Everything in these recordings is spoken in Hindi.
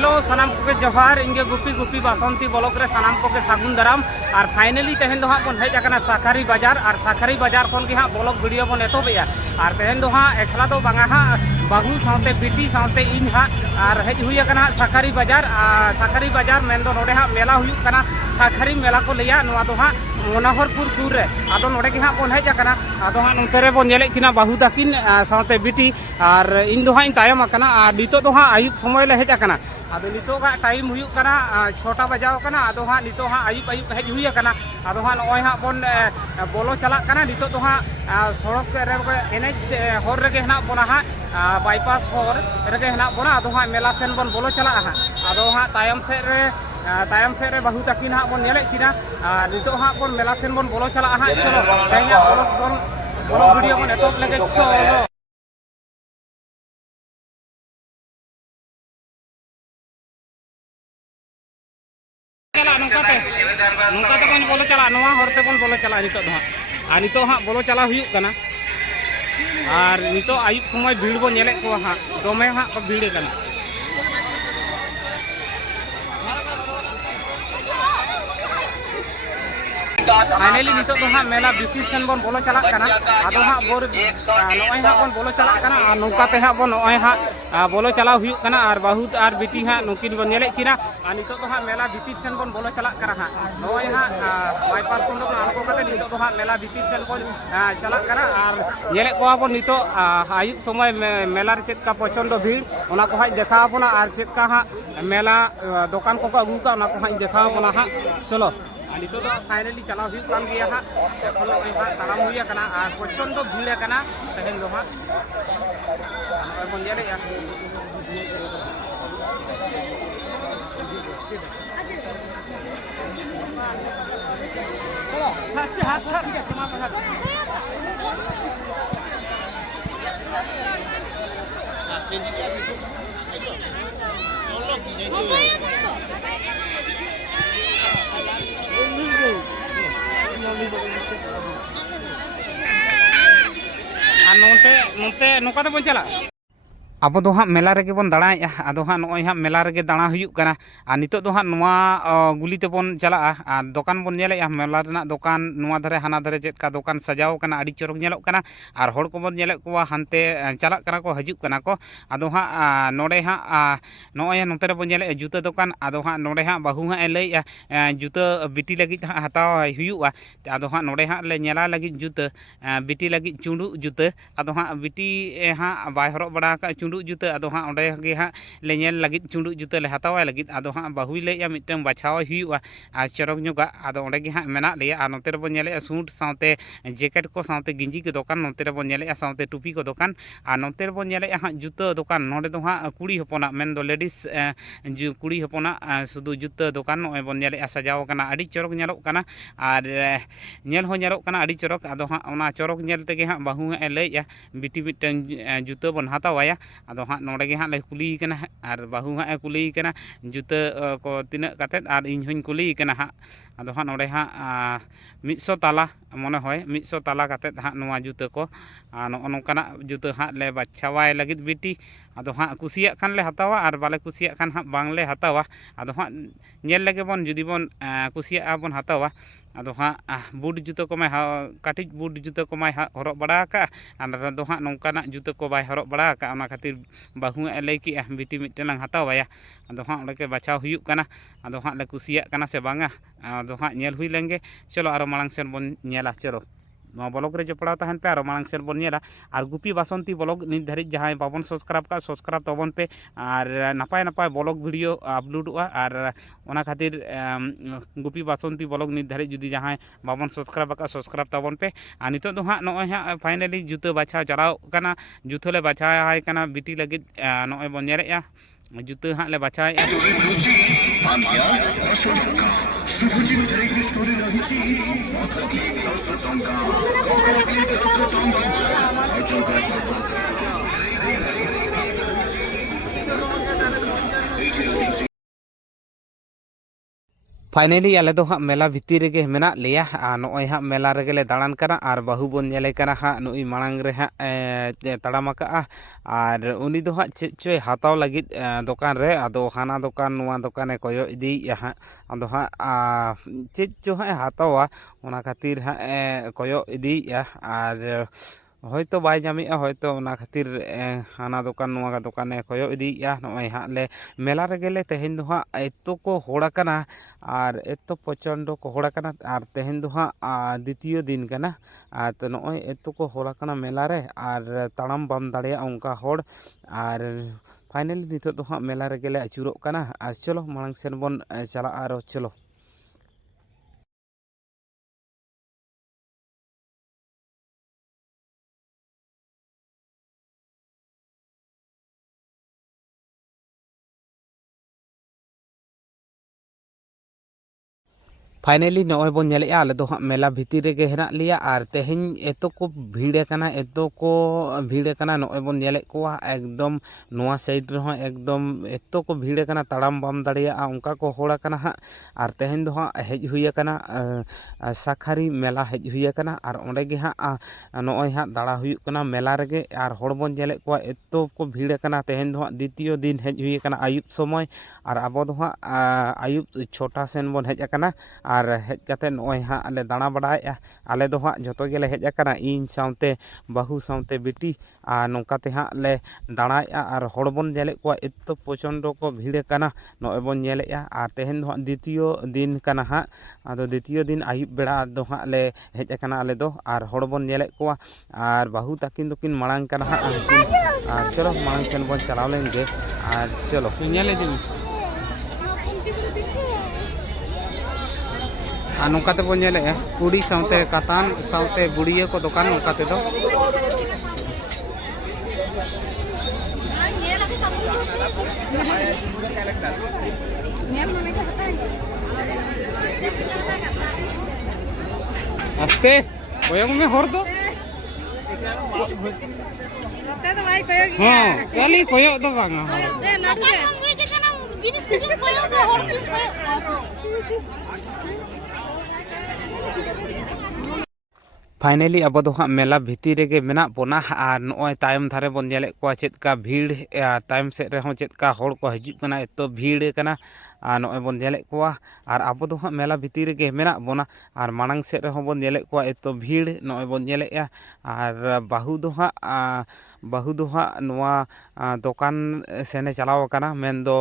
हेलो सानाम को जोहार इंगे गुपी गुपी बासंती ब्लॉक रे सानाम को सागुन दाराम और फाइनली तेहन दो हाँ बन हेज आकना साखारी बाजार और साखारी बाजार खन के हाँ ब्लॉक वीडियो बन एतोबेया और तेहन दो हाँ एकला दो बांगा हाँ बाहू साथे बिटी साथे इन हाँ और हेज हुई आकना साखारी बाजार मेन दो नोडे हाँ मेला हुई कना साखारी मेला को लिया नुआ दो हाँ मनोहरपुर सूर रे आदो नोडे के हाँ बन हेज आकना आदो हाँ नोते रे बन नेले किना बाहू दाकिन साथे बिटी और इन दो हाँ इन तायम आकना और नितो दो हाँ आयुब समय ले हेज आकना आदो नितो का टाइम हुई कना 6टा बजाव कना आदो हाँ नितो हाँ आयुब हेज हुई कना आदो हाँ नॉय हाँ बन बोलो चला कना नितो दो हाँ सड़क रे एनेज हर रे हेना बना हाँ बाईपास हर रे हेना बना आदो हाँ मेला सेन बन बोलो चला हाँ आदो हाँ तायम से रे बाहू तकिन हाँ बन नेले किना नितो हाँ बन मेला सेन बन बोलो चला हाँ चलो तेहना बोलो वीडियो बन एतोब लगे चलो नौका बन बोलो चला नवा हरते बन बोलो चला नितो दो हाँ नितो हाँ बोलो चला हुई कना और नितो आयुब समय भीड़ बन नेले को हाँ दमे हाँ को भीड़ कना फाइनली नितो दो हाँ मेला बिटिर सेन बन बोलो चला कना आदो हाँ बोर नॉय हाँ बन बोलो चला कना और नौका ते हाँ बन नॉय हाँ बोलो चला हुई कना और बाहू और बिटी हाँ नुकिन बन नेले किना और नितो दो हाँ मेला बिटिर सेन बन बोलो चला कना हाँ नॉय हाँ बाईपास को आड़को कते नितो दो हाँ मेला बिटिर सेन बन चला कना और नेले को बन नितो आयुब समय मेला रे चेक का पसंद भीड़ ओना को हाई देखा बना और चेक का हाँ मेला दुकान को अगू का ओना को हाई देखा बना हाँ चलो नितो दो फाइनली चला हुई कान गया हाँ एखन हाँ ताराम हुई कना और प्रचंड भीड़ कना तेहन दो हाँ बन नेले नोते नौका बन चला अब दो हाँ मेला रेगे बन दाड़ाएगा आदो हाँ नॉय हाँ मेला रेगे दाड़ा हुयुग कना और नितो दो हाँ नवा गुली ते बन चला और दुकान बन नेले मेला रेना दुकान नवा धरे हाना धरे चेक का दुकान सजाव कना अड़ी चोरक नेलोग कना और हड़ को बन नेले को हानते चला कना को हजुग कना को आदो हाँ नोडे हाँ नॉय नोते रे बन नेले जूता दुकान आदो हाँ नोडे हाँ बाहू हाँ लैया जूता बिटी लगी हाँ हताव हुयुगा आदो हाँ नोडे हाँ ले नेला लगी जूता बिटी लगी चुंडू जूता आदो हाँ बिटी हाँ बाय हरक बड़ा का चुंडू जूता आदो हाँ ओंडे गे हाँ ले नेल लगी चुंडू जूता ले हतावा लगी आदो हाँ बाहुई ले मिटन बाछाव हुयुगा और चरक नुगा आदो ओंडे गे हाँ मेना लिया और नोते रे बन नेले सूट साथे जैकेट को साथे गिंजी के दुकान नोते रे बन नेले साथे टुपी को दुकान और नोते रे बन नेले हाँ जूता दुकान नोडे दो हाँ कुड़ी हपना मेन दो लेडीज कुड़ी हपना शुधु जूता दुकान नॉय बन नेले सजाव कना अड़ी चरक नेलोग कना और नेल हो नेलोग कना अड़ी चरक आदो हाँ ओना चरक नेल तेगे हाँ बाहू हाँ लैया बिटी मिटन जूता बन हतावाया आदो हाँ नोडे गे हाँ ले कुली कना और बाहू हाँ कुली कना जूता को तीना कतेद और इन हों कुली कना हाँ आदो हाँ नोडे हाँ 100 ताला मने होय 100 ताला कतेद हाँ नवा जूता को नो नोकाना जूता हाँ ले बाछावाय लगिद बिटी आदो हाँ कुसिया खान ले हतावा और बाले कुसिया खान हाँ बांगले हतावा आदो हाँ नेल लगे बन जुदी बन कुसिया बन हतावा आदो हाँ बूट जूता को मैं काटिज बूट जूता को मैं हरक बड़ा का और दो हाँ नौकाना जूता को बाय हरक बड़ा का ओना खातिर बाहू लई कि बिटी मिटन हतावाया आदो हाँ ओंडे के बाछाव हुयुग कना आदो हाँ ले कुसिया कना से बांगा आदो हाँ नेल हुई लेंगे चलो आरो मांग सेन बन नेला चलो ब्लॉग रे जपड़ा तहन पे और मांग सेन बन नेला और गुपी बासंती ब्लॉग नित धारिज जहाँ बाबन सब्सक्राइब का सब्सक्राइब तबन पे और नपाय नपाय ब्लॉग वीडियो अपलोडोगा और ओना खातिर गुपी बासंती ब्लॉग नित धारिज जुदी जहाँ बाबन सब्सक्राइब का सब्सक्राइब तबन पे और नितो दो हाँ नॉय हाँ फाइनली जूता बाछाव चलाव कना जूता ले बाछाय कना बिटी लगिद नॉय बन नेलेया जूता हाँ ले बाछाय फाइनली आले दो हाँ मेला भितर रे मेना लिया नॉय हाँ मेला रे ले दाड़ान करा और बाहू बन नेले करा हाँ नुई मांग रे हाँ तड़ामका और उनी दो हाँ चेक चोय हाथाव लगी दुकान रे आदो हाना दुकान नुआ दुकाने कोयो इदी हाँ आदो हाँ चेक चो हाँ हाथावा ओना खातिर हाँ कोयो इदी और হয়তো বাই জামিয়া হয়তো ওনা খাতির হানা দোকান নোয়া দোকানে কয়ো ইদিয়া নয় হালে মেলা রে গেলে তেহেন দো হা এত কো হড় কানা আর এত প্রচন্ড কো হড় কানা আর তেহেন দো হা দ্বিতীয় দিন কানা আর তো নয় এত কো হড় কানা মেলা রে আর তাড়াম বাম দাঁড়িয়া অঙ্কা হড় আর ফাইনালি নিতো দো হা মেলা রে গেলে আচুরোগ কানা আর চলো মাড়াং সেন বন চালা আর চলো फाइनली नॉय बन नेले आले दो मेला भितर रे हेना लिया और तेहेन एतो को भीड़ कना एतो को भीड़ कना नॉय बन नेले कोआ एकदम नोआ साइड रे एकदम एतो को भीड़ कना तड़ाम बाम दाड़िया उनका को होड़ा कना हा और तेहेन दो हेज हुई कना साखारी मेला हेज हुई कना और ओंडे गे हा नॉय हा दाड़ा हुई कना मेला रे और हड़ बन नेले कोआ एतो को भीड़ कना तेहेन दो द्वितीय दिन हेज हुई कना आयुब समय और अब दो आयुब 6टा सेन बन हेज कना और हेज कते नॉय हाँ आले दाणा बड़ाएगा आले दो हाँ जो गेले हेज आकाना इन साउते बाहू साउते बेटी और नौकाते हाँ ले दाड़ाएगा और हड़ बन नेले को एतो प्रचंड को भीड़ काना नॉय बन नेलेगा और तेहेन दो द्वितीय दिन काना हाँ आदो द्वितीय दिन आयुब बेड़ा दो हाँ ले हेज आकाना आले दो और हड़ बन नेले को और बाहू ताकिन दोकिन मांग काना हाँ और चलो मांग सेन बन चलाव लेंगे और चलो नेले दिन और नौकाते बन नेले कुड़ी साउते कातान साउते बुड़िया को दुकान नौकाते दो आस्ते कोयग में हर दो हाँ कली कोयग दो बांगा फाइनली अब दो हाँ मेला भितर रे मेना बोना और नॉय तायम धारे बन नेले को चेदका भीड़ तायम सेद रे चेदका हड़ को हिजुग कना एतो भीड़ कना नॉय बन नेले को और अब दो हाँ मेला भितर रे मेना बोना और मांग सेद रे बन नेले को एतो भीड़ नॉय बन नेले और बाहू दो हाँ नोआ दुकान सेने चलाव कना मेन दो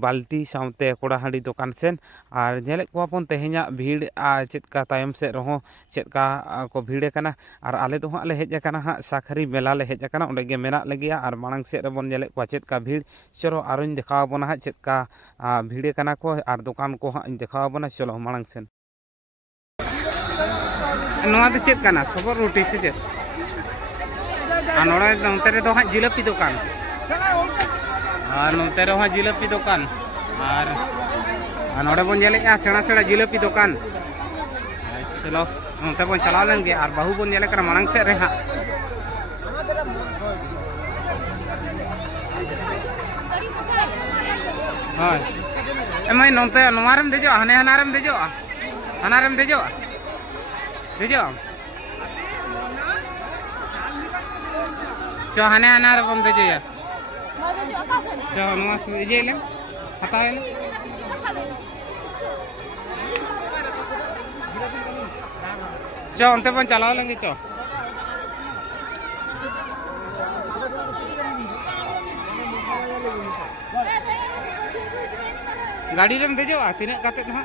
बाल्टी साउते कोड़ा हांडी दुकान सेन और नेले को बन तेहेना भीड़ चेदका तायम सेद रे चेदका को भीड़ कना और आले दो हाँ ले हेज आकाना हाँ साखारी मेला ले हेज आकाना ओंडे गे मेना लगिया और मांग सेद रे बन नेले को चेदका भीड़ चलो आरों देखाव बना हाँ चेदका भीड़ कना को और दुकान को हाँ देखाव बना चलो मांग सेन नोआ दो चेद कना सबो रोटी से चेद और नोड़े नोते रे दो हाँ जिलापी दुकान और नोते रे हाँ जिलापी दुकान और नोड़े बन नेले सेड़ा सेड़ा जिलापी दुकान चलो नोते बन चलाव लेंगे और बाहू बन नेले कना मांग सेद रे हाँ हाँ एमाय नोते नोआरेम देजो हाने हानारेम देजो चो हाने हानारे बन देजो या चो नोआ इजे ले हतावे ले चो अंते बन चलाव लेंगे चो गाड़ी रेम देजो तीना काते ना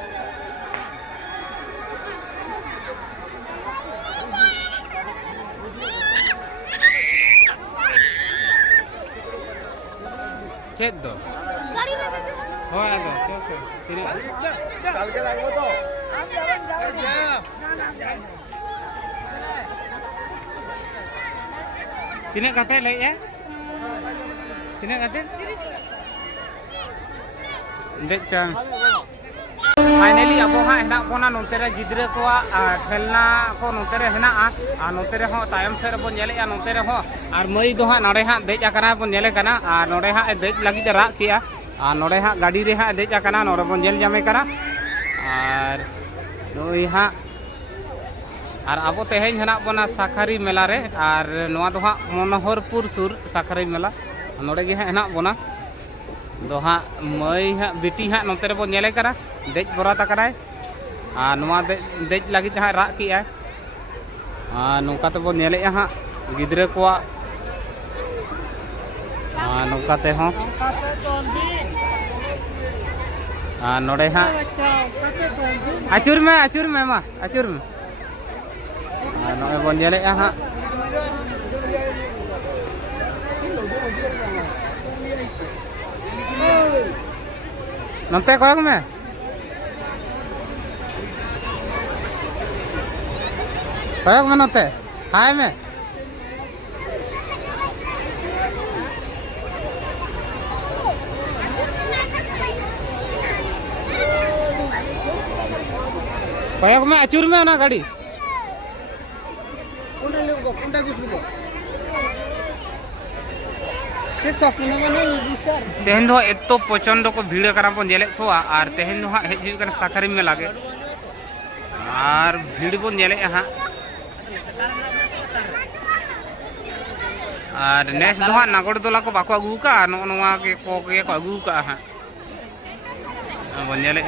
चेद दो गाड़ी रे हो आदो चो तीना चल के लागबो तो तीना काते ले तीना काते देख चांग फाइनली अब हाँ हेना बना नोते रे गिद्रे को खेलना को नोते रे हेना और नोते रे हो तायम से बन नेले नोते रे हो और मई दो हाँ नोड़े हाँ देज आकाना बन नेले कना और नोड़े हाँ देज लगी राग किया और नोड़े हाँ गाड़ी रे हाँ देज आकाना नोड़े बन नेल जामे कना और नुई हाँ और अब तेहें हेना बना साखारी मेला रे और नवा दो हाँ मनोहरपुर सुर साखारी मेला नोड़े गे हेना बना दो हाँ मई हाँ बिटी हाँ नोते रे बो नेले करा देज बरा तकराय और नवा देज लगी हाँ राग की है नौका ते बो नेले हाँ गिद्रे को नौका ते हों नोड़े हाँ आचुर में मा आचुर में नोड़े बो नेले हाँ नंते कोयक में नंते हाय में कोयक में आचुर में ना गाड़ी तेहन दो एतो प्रचंड को भीड़ करा बन जेले को और तेहन दो हाँ हेज कना साखारी में लागे और भीड़ बन जेले हाँ और नेस दो हाँ नागरदोला को बाको अगू का नोवा के को अगू का हाँ बन जेले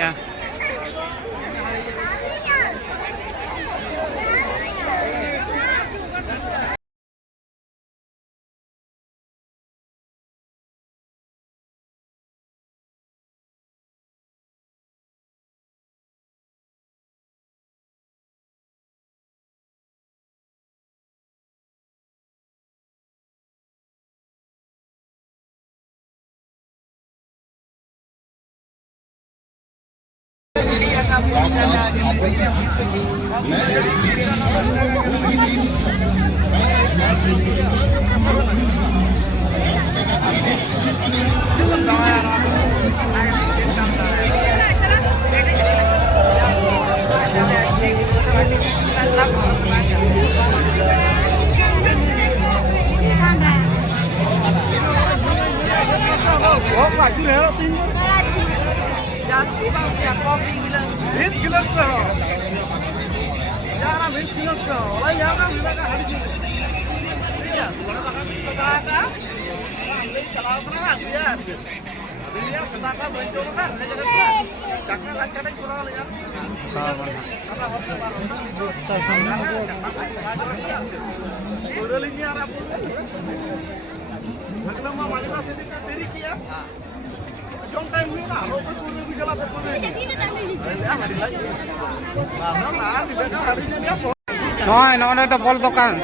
नॉय नॉय तो बोल दुकान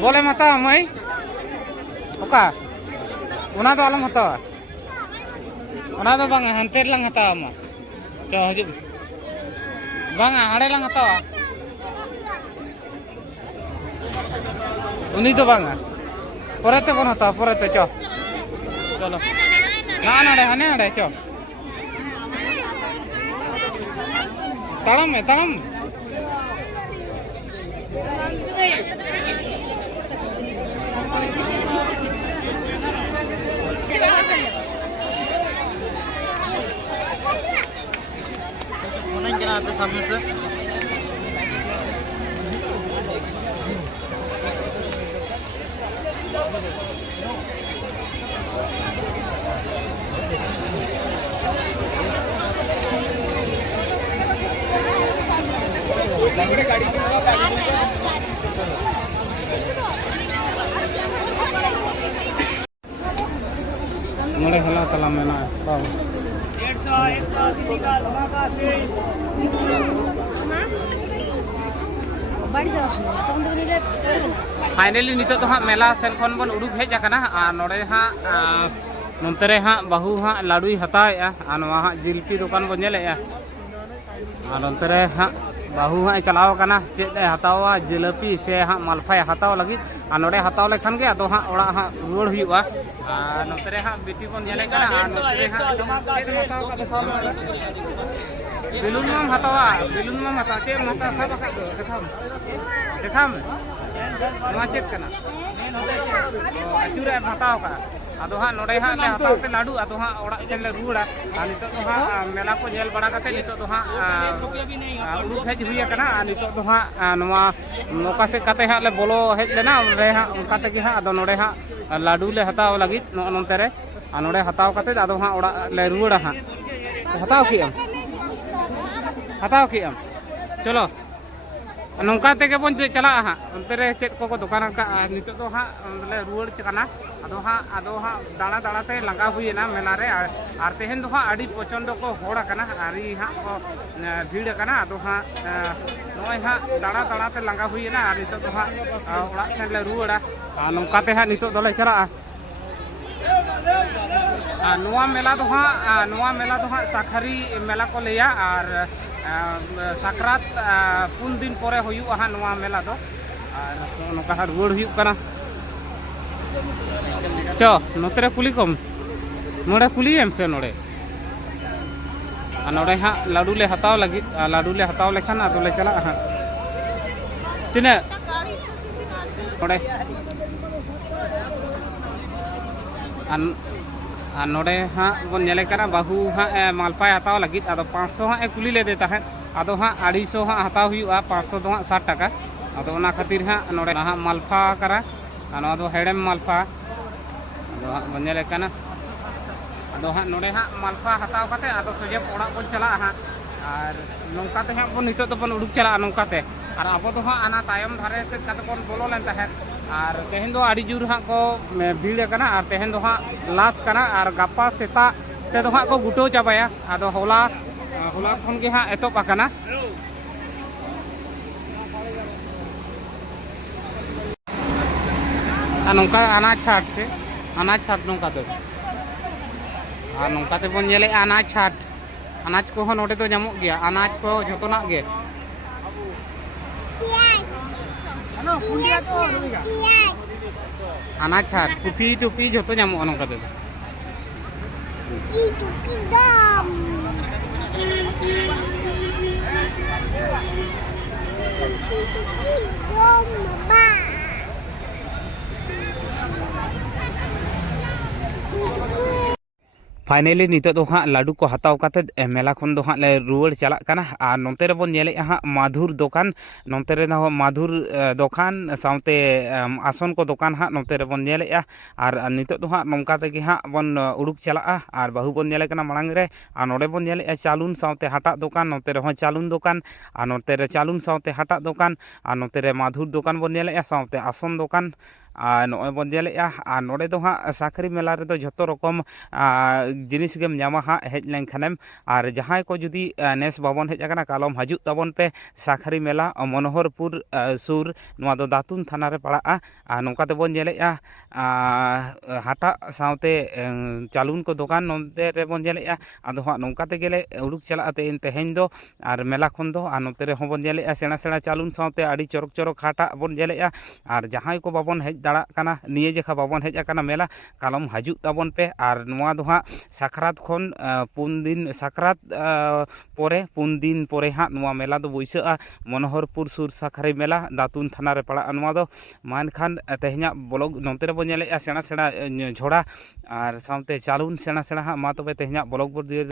बोले मता मई ओका उना तो आलम हता उना तो बांग हंते लंग हता म चो हजु बांग हाड़े लंग हता उनी तो बांग परते बन हता परते चो चलो ना ना हने हड़े चो तड़म सामने से नोड़े हला तला में ना फाइनली नितो तो हाँ मेला सेन खन बन उडुक हेज आकना नोड़े हाँ नोंते रे हाँ बाहू हाँ लाडुई हतावेआ नवा हाँ जिलपी दुकान बन नेलेआ नोंते रे हाँ बाहू हाँ चलाव कना चेद हतावा जिलपी से हाँ मालफाय हताव लगी नोड़े हताव लेखान गे आदो हाँ ओड़ा हाँ रुवाड़ हुआ नोते रे हाँ बेटी बन नेले कना नोते रे हाँ बेलून माम हतावा चेद हता सब आका दो देखाम नवा चेद कना आचुरे हताव का ᱟᱫᱚ ᱦᱟᱸᱜ ᱱᱚᱰᱮ ᱦᱟᱸᱜ ᱞᱮ ᱦᱟᱛᱟᱣ ᱛᱮ ᱞᱟᱹᱰᱩ ᱟᱫᱚ ᱦᱟᱸᱜ ᱚᱲᱟᱜ ᱥᱮᱱ ᱞᱮ ᱨᱩᱣᱟᱹᱲᱟ ᱟᱨ ᱱᱤᱛᱚᱜ ᱫᱚ ᱦᱟᱸᱜ ᱢᱮᱞᱟ ᱠᱚ ᱧᱮᱞ ᱵᱟᱲᱟ ᱠᱟᱛᱮ ᱱᱤᱛᱚᱜ ᱫᱚ ᱦᱟᱸᱜ ᱩᱰᱩᱠ ᱦᱮᱡ ᱦᱩᱭ ᱟᱠᱟᱱᱟ ᱟᱨ ᱱᱤᱛᱚᱜ ᱫᱚ ᱦᱟᱸᱜ ᱱᱚᱣᱟ ᱱᱚᱠᱟ ᱥᱮᱫ ᱠᱟᱛᱮ ᱦᱟᱸᱜ ᱞᱮ ᱵᱚᱞᱚ ᱦᱮᱡ ᱞᱮᱱᱟ ᱚᱸᱰᱮ ᱦᱟᱸᱜ ᱚᱱᱠᱟ ᱛᱮᱜᱮ ᱦᱟᱸᱜ ᱟᱫᱚ ᱱᱚᱰᱮ ᱦᱟᱸᱜ ᱞᱟᱹᱰᱩ ᱞᱮ ᱦᱟᱛᱟᱣ ᱞᱟᱹᱜᱤᱫ ᱱᱚᱱᱛᱮ ᱨᱮ ᱟᱨ ᱱᱚᱰᱮ ᱦᱟᱛᱟᱣ ᱠᱟᱛᱮ ᱟᱫᱚ ᱦᱟᱸᱜ ᱚᱲᱟᱜ ᱞᱮ ᱨᱩᱣᱟᱹᱲᱟ ᱦᱟᱸᱜ ᱦᱟᱛᱟᱣ ᱠᱮᱜᱼᱟᱢ ᱪᱚᱞᱚ nongka tege bon chala ha ontere chet ko dokan ka nitok do ha le ruwar kana ado ha dana dana te langa huina mela re ar tehen do ha adi pochondo ko hora kana ari ha ko bhid kana ado ha noi ha dana dana te langa huina ar nitok do ha orak sen le ruwara nongka te ha nitok do le chala noa mela do ha sakhari mela ko leya ar sakrat pun din pore huyuga ha noa mela do ar noka ha ruwar huyug kana cho notere kuli kom node kuli em se node node ha ladu le hataw lagi ladu le hataw lekhan ado le chala ha tine node node ha bon nyele kana bahu ha malpai hataw lagi ado 500 ha kuli le deta hai ado ha 250 ha hataw huyuga 500 do ha 60 taka ado ona khatir ha node ha malfa kara ano ado hedem malfa ado ha bon nyele kana ado ha node ha malfa hataw kate ado soje orak bon chala ha ar nongka te ha bon nitok do bon uduk chala nongka te ar abo do ha ana tayam dhare se kate bon bolo len tahe আর তেহেন দো আড়ি জুর হাঁ কো ভিড় কানা আর তেহেন দো হাঁ লাস্ট কানা আর গাপা সেতা তে দো হাঁ কো গুটো চাবায়া আদো হলা খন গে হাঁ এতপ আকানা আর নংকা আনাজ ছাট নংকা দো আর নংকা তে বন ñele আনাজ কো হন ওটে তো জামক গিয়া আনাজ কো যতনা গে anak cat tupi joto nyamuk anong kata tupi dam finally नितो दो हाँ लाडू को हताव काते मेला खन दो हाँ ले रुवर चला काना आ नोते रे बोन नेले हाँ माधुर दुकान नोते रे ना माधुर दुकान साउते आसन को दुकान हाँ नोते रे बोन नेले आर नितो दो हाँ नोंका तेगे हाँ बोन उडुक चला आर बाहु बोन नेले काना मांग रे आ नोडे बोन नेले चालुन साउते हटा दुकान नोते रे हो चालुन दुकान आ नोते रे चालुन साउते हटा दुकान आ नोते रे माधुर दुकान बोन नेले साउते आसन दुकान नॉय बन जेले आ नोडे दो हाँ साखरी मेला रे दो झतो रकम जिनिस गेम ᱧᱟᱢᱟ हाँ हेज लेनखानेम और जहां को जुदी नेस बाबन हेज आकना कालम हजु ताबन पे साखरी मेला मनोहरपुर सुर नोआ दो दातुन थाना रे पड़ा आ नोका ते बन जेले हाटा साउते चालुन को दुकान नोते रे बन जेले आदो हाँ नोका ते गेले उडुक चला ते तेहेन दो और मेला खन दो आ नोते रे हो बन जेले सेना सेना चालुन साउते आडी चरक चरक हाटा बन जेले और जहां को बाबन हेज दाड़ा काना निये जेखा बाबन हेज आकना मेला कालम हजु ताबन पे और नोआ दो हाँ साखरात खन पुन दिन साखरात पोरे पुन दिन पोरे हाँ नोआ मेला दो बैसाआ मनोहरपुर सुर साखरी मेला दातुन थाना रे पड़ा नोआ दो मानखान तेहना ब्लॉग नोते रे बन नेले सेना सेना झोड़ा और साउते चालुन सेना सेना हाँ मा तबे तेहना ब्लॉग पर दिए